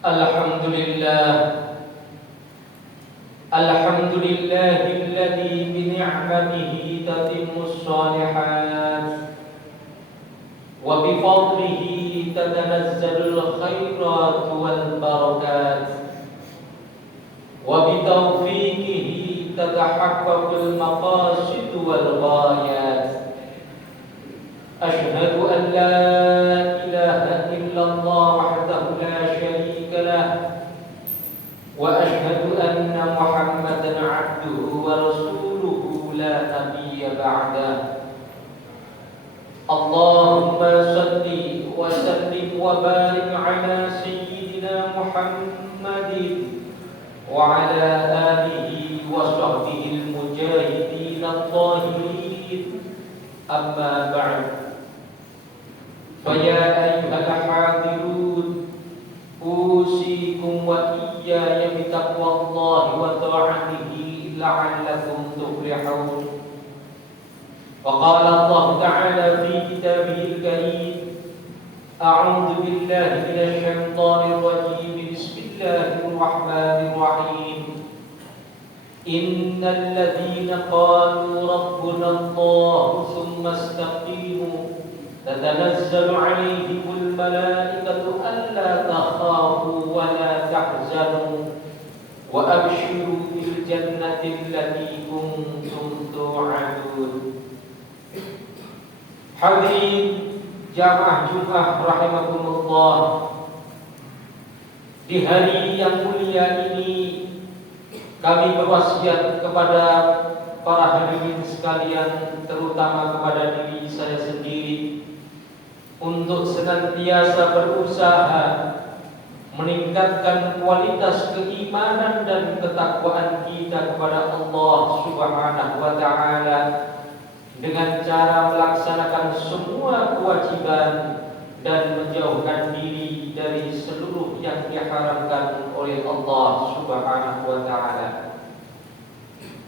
Alhamdulillah الحمد لله الذي بنعمته تتم الصالحات وبفضله تتنزل الخيرات والبركات وبتوفيقه تتحقق المقاصد والغايات. أشهد أن لا إله إلا الله وحده لا شريك له وأشهد أن محمدا عبده ورسوله لا نبي بعده. اللهم صل وسلم وبارك على سيدنا محمد وعلى آله وصحبه المجاهدين الطاهرين. أما بعد، فيا أيها الحاضرون أوصيكم وإياي بتقوى الله وطاعته لعلكم تفلحون. وقال الله تعالى في كتابه الكريم: أعوذ بالله من الشيطان الرجيم، بسم الله الرحمن الرحيم. إن الذين قالوا ربنا الله ثم استقيموا تتنزل عليهم الملائكة ألا تخافوا ولا تحزنوا وأبشروا بالجنة التي كنتم توعدون. Hadirin jamaah Jumat rahimakumullah, di hari yang mulia ini kami berwasiat kepada para hadirin sekalian, terutama kepada diri saya sendiri, untuk senantiasa berusaha meningkatkan kualitas keimanan dan ketakwaan kita kepada Allah Subhanahu wa Ta'ala dengan cara melaksanakan semua kewajiban dan menjauhkan diri dari seluruh yang diharamkan oleh Allah Subhanahu wa Ta'ala.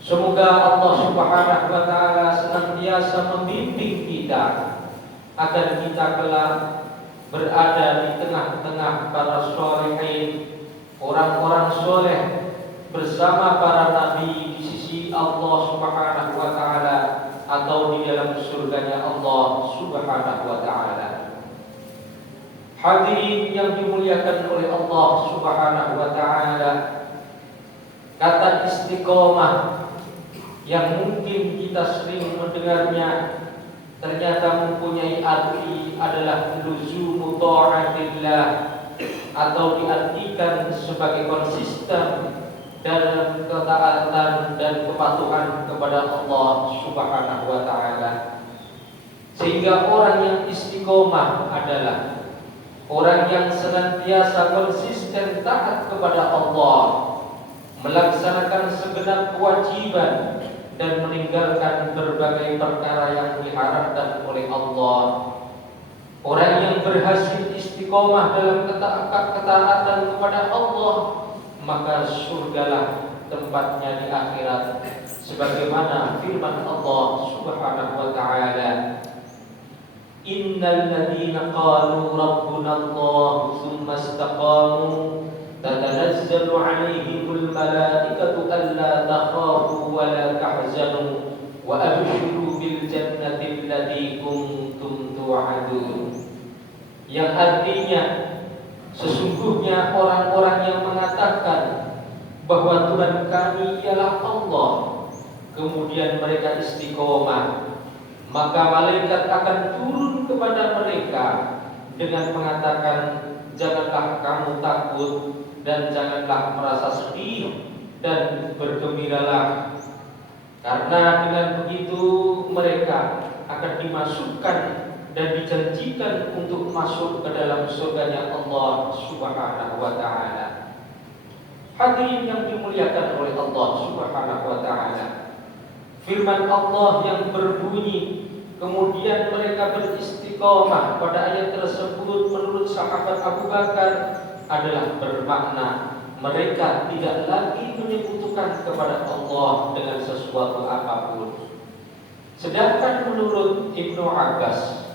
Semoga Allah Subhanahu wa Ta'ala senantiasa membimbing kita agar kita kelak berada di tengah-tengah para sholihin, orang-orang soleh, bersama para nabi di sisi Allah Subhanahu wa Ta'ala atau di dalam surganya Allah Subhanahu wa Ta'ala. Hadirin yang dimuliakan oleh Allah Subhanahu wa Ta'ala, kata istiqomah yang mungkin kita sering mendengarnya ternyata mempunyai arti adalah luzumu ta'atillah, atau diartikan sebagai konsisten dalam ketaatan dan kepatuhan kepada Allah Subhanahu wa Ta'ala. Sehingga orang yang istiqomah adalah orang yang senantiasa konsisten taat kepada Allah, melaksanakan segenap kewajiban dan meninggalkan berbagai perkara yang diharamkan oleh Allah. Orang yang berhasil istiqomah dalam ketaatan kepada Allah, maka surgalah tempatnya di akhirat, sebagaimana firman Allah Subhanahu wa Ta'ala: Innal ladzina qalu rabbuna Allah tsumma istaqamu tatanazzalu 'alaihimul malaikatu alla takhafu wa la tahzanu wa abshiru bil jannati allati kuntum tu'adun. Yang artinya, sesungguhnya orang-orang yang mengatakan bahwa Tuhan kami ialah Allah, kemudian mereka istiqomah, maka malaikat akan turun kepada mereka dengan mengatakan, janganlah kamu takut dan janganlah merasa sedih dan bergembiralah, karena dengan begitu mereka akan dimasukkan dan dijanjikan untuk masuk ke dalam surganya Allah Subhanahu wa Ta'ala. Hadirin yang dimuliakan oleh Allah Subhanahu wa Ta'ala, firman Allah yang berbunyi, kemudian mereka beristiqomah, pada ayat tersebut menurut sahabat Abu Bakar adalah bermakna mereka tidak lagi menyekutukan kepada Allah dengan sesuatu apapun. Sedangkan menurut Ibnu Abbas,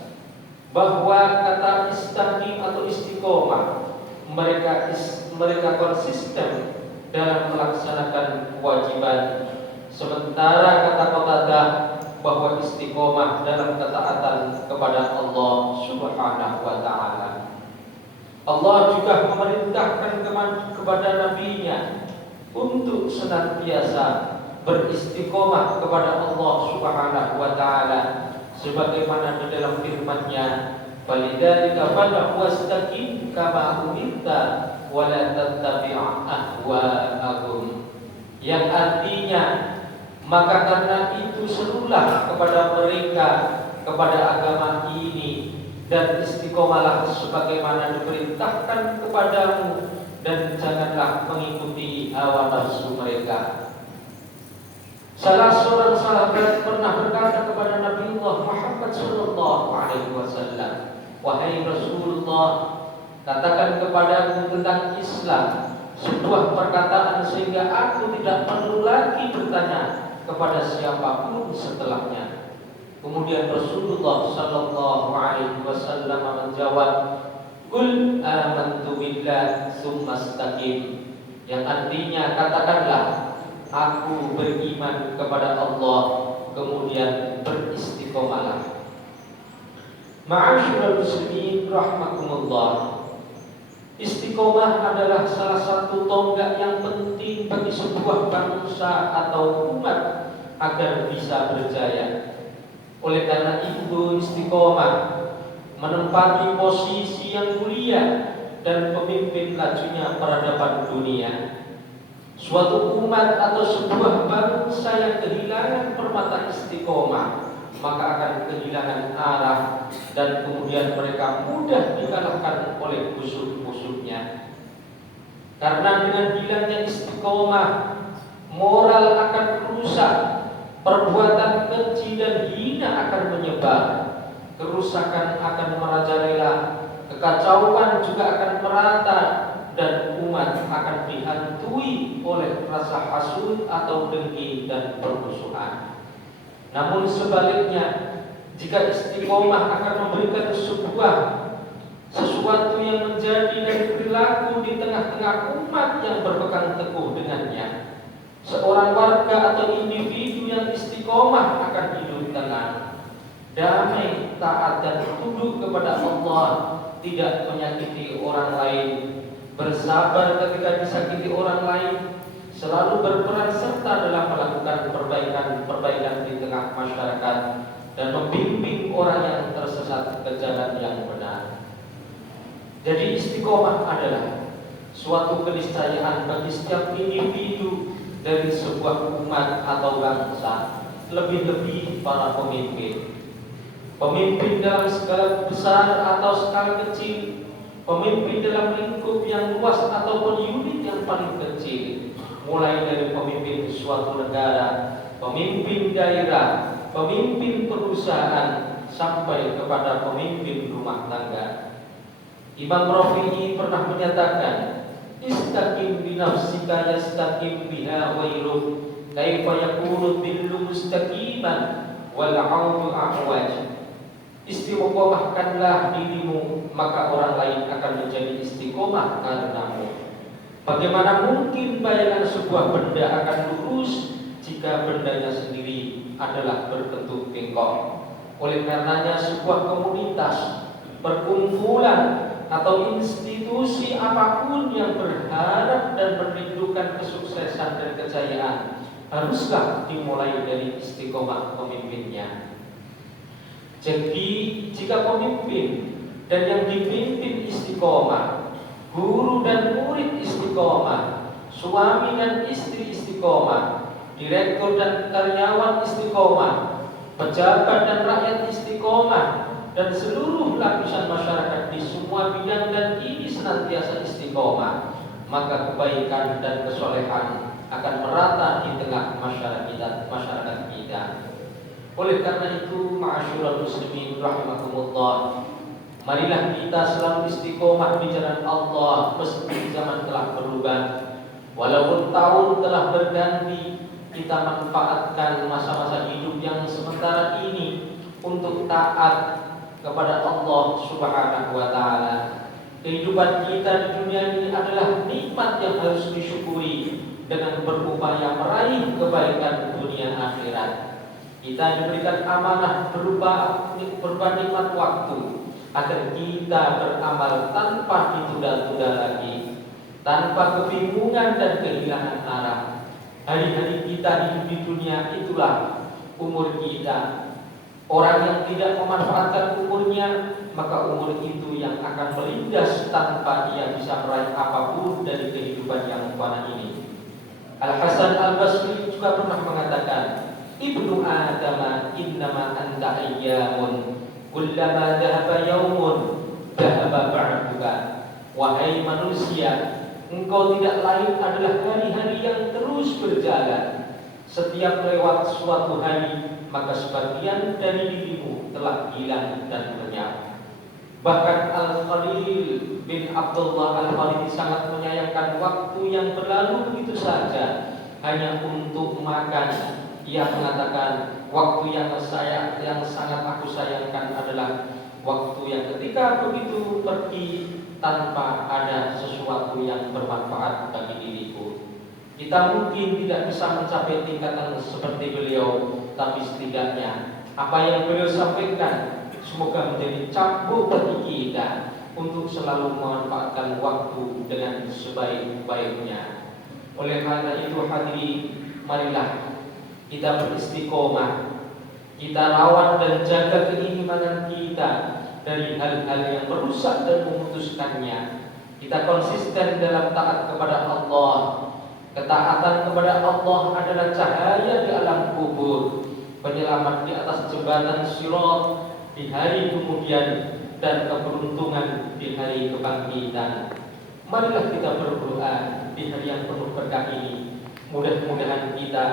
bahwa kata istaqim atau istiqomah, mereka konsisten dalam melaksanakan kewajiban. Sementara kata Qatadah bahwa istiqomah dalam ketaatan kepada Allah Subhanahu wa taala. Allah juga memerintahkan kepada nabinya untuk senantiasa beristiqomah kepada Allah Subhanahu wa taala sebagaimana di dalam firman-Nya, "Falidzalika fad'u wastaqim kama umirta wa la tattabi' ahwa'ahum." Yang artinya, maka karena itu serulah kepada mereka kepada agama ini dan istiqomalah sebagaimana diperintahkan kepadamu dan janganlah mengikuti hawa nafsu mereka. Salah seorang sahabat pernah berkata kepada Nabiullah Muhammad sallallahu alaihi wasallam, "Wahai Rasulullah, katakan kepadaku tentang Islam sebuah perkataan sehingga aku tidak perlu lagi bertanya kepada siapapun setelahnya." Kemudian Rasulullah sallallahu alaihi wasallam menjawab, "Qul amantu billah tsumma istaqim." Yang artinya, katakanlah, aku beriman kepada Allah, kemudian beristiqomalah. Ma'asyiral muslimin rahimakumullah. Istiqomah adalah salah satu tonggak yang penting bagi sebuah bangsa atau umat agar bisa berjaya. Oleh karena itu, istiqomah menempati posisi yang mulia dan pemimpin lajunya peradaban dunia. Suatu umat atau sebuah bangsa yang kehilangan permata istiqomah, maka akan kehilangan arah dan kemudian mereka mudah dikalahkan oleh musuh-musuhnya. Karena dengan hilangnya istiqomah, moral akan rusak, perbuatan keji dan hina akan menyebar, kerusakan akan merajalela, kekacauan juga akan merata, dan umat akan dihantui oleh rasa hasud atau dengki dan permusuhan. Namun sebaliknya, jika istiqomah akan memberikan sesuatu yang menjadi dari perilaku di tengah-tengah umat yang berpegang teguh dengannya, seorang warga atau individu yang istiqomah akan hidup tenang, damai, taat dan tunduk kepada Allah, tidak menyakiti orang lain, bersabar ketika disakiti orang lain, selalu berperan serta dalam melakukan perbaikan di tengah masyarakat dan membimbing orang yang tersesat ke jalan yang benar. Jadi istiqomah adalah suatu keniscayaan bagi setiap individu dari sebuah umat atau bangsa, lebih-lebih para pemimpin. Pemimpin dalam skala besar atau skala kecil, pemimpin dalam lingkup yang luas ataupun unit yang paling kecil, mulai dari pemimpin suatu negara, pemimpin daerah, pemimpin perusahaan, sampai kepada pemimpin rumah tangga. Imam Rafi'i pernah menyatakan, "Istaqim bi nafsika yastaqim biha ghairuh, kaifa yakunu dhillu mustaqiman wal 'audu a'waj." Istiqomahkanlah dirimu, maka orang lain akan menjadi istiqomah karenamu. Bagaimana mungkin bayangan sebuah benda akan lurus jika bendanya sendiri adalah berbentuk bengkok? Oleh karenanya, sebuah komunitas, perkumpulan atau institusi apapun yang berharap dan merindukan kesuksesan dan kejayaan haruslah dimulai dari istiqomah pemimpinnya. Jadi jika pemimpin dan yang dipimpin istiqomah, guru dan murid istiqomah, suami dan istri istiqomah, direktur dan karyawan istiqomah, pejabat dan rakyat istiqomah, dan seluruh lapisan masyarakat di semua bidang dan ini senantiasa istiqomah, maka kebaikan dan kesolehan akan merata di tengah masyarakat kita. Oleh karena itu, ma'asyiral muslimin rahimakumullah, marilah kita selalu istiqomah di jalan Allah meski zaman telah berubah. Walaupun tahun telah berganti, kita manfaatkan masa-masa hidup yang sementara ini untuk taat kepada Allah Subhanahu wa taala. Kehidupan kita di dunia ini adalah nikmat yang harus disyukuri dengan berupaya meraih kebaikan dunia akhirat. Kita diberikan amanah berupa nikmat waktu agar kita beramal tanpa ditunda-tunda lagi, tanpa kebingungan dan kehilangan arah. Hari-hari kita hidup di dunia itulah umur kita. Orang yang tidak memanfaatkan umurnya, maka umur itu yang akan melindas tanpa dia bisa meraih apapun dari kehidupan yang fana ini. Al-Hasan Al-Basri juga pernah mengatakan, Ibnu Adam innama anta ayyamun kullama dhahaba yaumun dhahaba ba'duka. Wahai manusia, engkau tidak lain adalah hari-hari yang terus berjalan. Setiap lewat suatu hari, maka sebagian dari dirimu telah hilang dan lenyap. Bahkan Al-Khalil bin Abdullah Al-Khalili sangat menyayangkan waktu yang berlalu begitu saja hanya untuk makan. Ia mengatakan, waktu yang sangat aku sayangkan adalah waktu yang ketika begitu pergi tanpa ada sesuatu yang bermanfaat bagi diriku. Kita mungkin tidak bisa mencapai tingkatan seperti beliau, tapi setidaknya apa yang beliau sampaikan semoga menjadi cambuk bagi kita untuk selalu memanfaatkan waktu dengan sebaik-baiknya. Oleh karena itu hadirin, marilah kita beristiqomah, kita rawat dan jaga keimanan kita dari hal-hal yang merusak dan memutuskannya. Kita konsisten dalam taat kepada Allah. Ketaatan kepada Allah adalah cahaya di alam kubur, penyelamat di atas jembatan Sirat di hari kemudian, dan keberuntungan di hari kebangkitan. Marilah kita berdoa di hari yang penuh berkah ini. Mudah-mudahan kita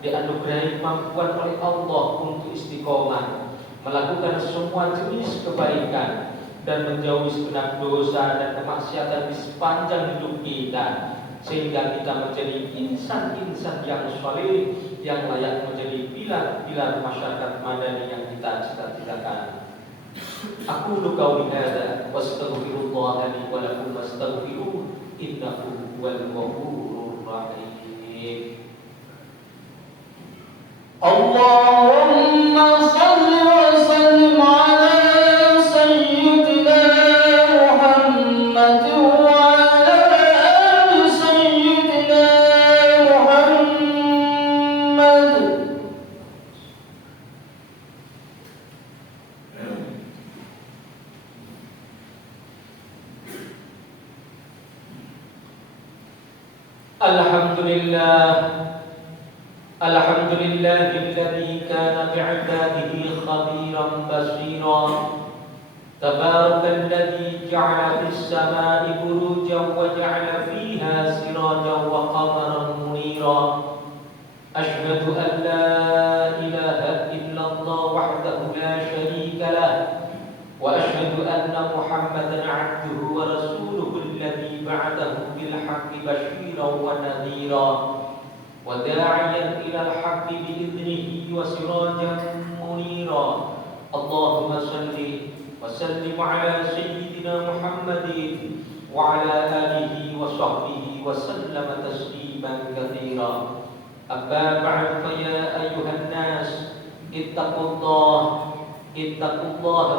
dianugerahi kemampuan oleh Allah untuk istiqomah, melakukan semua jenis kebaikan dan menjauhi segenap dosa dan kemaksiatan di sepanjang hidup kita, sehingga kita menjadi insan-insan yang saleh yang layak menjadi pilar-pilar masyarakat madani yang kita cita-citakan. Aku qauli hadza wastaghfirullah li wa lakum wastaghfiruh innahu huwal ghafurur rahim. Allahumma shalli wa sallim ala sayyidina Muhammad wa ala ali sayyidina Muhammad. Alhamdulillahilladzi kana bi'ibadihi khabiran basira. Tabarakalladzii ja'ala fis samaa'i burujan wa ja'ala fiha sirajan wa qamaran munira. Asyhadu an la ilaha illallah wahdahu la syarika lah wa asyhadu anna Muhammadan 'abduhu wa rasuluhu alladzi ba'athahu bil haqqi basyiran wa nadhira wa da'iyan ilal haqqi bi idnihi wa sirajan munira. Allahumma salli wa sallim ala sayyidina Muhammadin wa ala alihi wa sahbihi wa sallama tasliman katsira. Amma ba'd, fa ya ayyuhan nas ittaqullah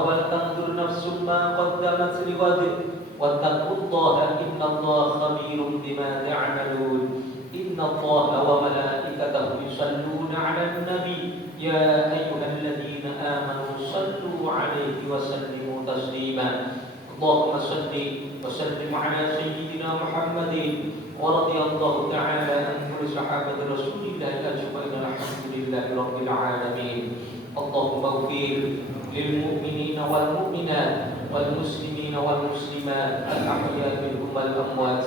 wal tanzur nafsum ma qaddamat lighad wattaqullaha innallaha khabirun bima ta'malun. Innallaha wa malaikatahu yusalluna 'alan nabi ya ayyuhalladzina amanu sallu 'alaihi wa sallimu taslima. Allahumma salli wa sallim 'ala sayyidina Muhammadin wa radiyallahu ta'ala an kulli sahabati Rasulillah ajma'in. Alhamdulillahi rabbil alamin. Allahumma ighfir lil mu'minina wal mu'minat wal muslimina wal muslimat al ahya'i minhum wal amwat.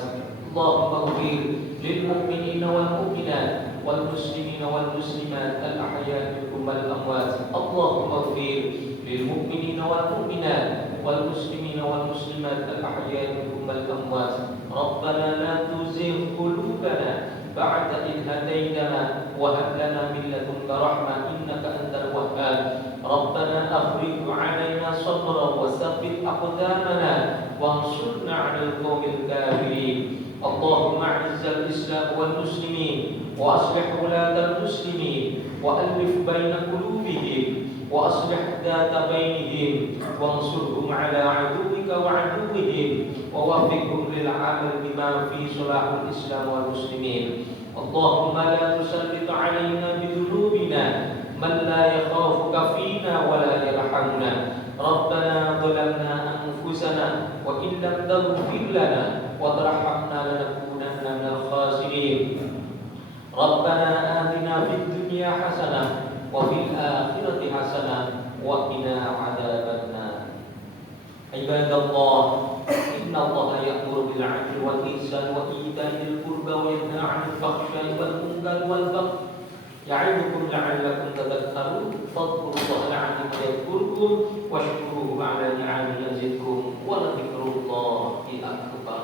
Allahumma ighfir lil mu'minina wal mu'minat wal muslimina wal muslimat al ahya'i minhum wal amwat. Allahumma ighfir lil mu'minina wal mu'minat wal muslimina wal muslimat al ahya'i minhum wal amwat. Rabbana la tuzigh qulubana ba'da idh hadaytana wa hab lana min ladunka rahmah innaka antal wahhab. Rabbana afrigh 'alaina sabran wa tsabbit aqdamana وانصرنا على القوم الكافرين. اللهم أعز الإسلام والمسلمين وأصلح ولاة المسلمين وألف بين قلوبهم وأصلح ذات بينهم وانصرهم على عدوك وعدوهم ووفقهم للعمل بما فيه صلاح الإسلام والمسلمين. اللهم لا تسلط علينا بذنوبنا من لا يخافك فينا ولا يرحمنا. ربنا ظلمنا أنفسنا وإن لم تغفر لنا وترحمنا لنكونن من الخاسرين. ربنا آتنا في الدنيا حسنة وفي الآخرة حسنة وقنا عذاب النار. عباد الله، إن الله يأمر بالعدل والإحسان وإيتاء ذي القربى وينهى عن الفحشاء والمنكر والبغي يعظكم لعلكم تذكرون. فاذكروا الله العظيم يذكركم واشكروه على نعمه يزدكم ولذكر الله أكبر.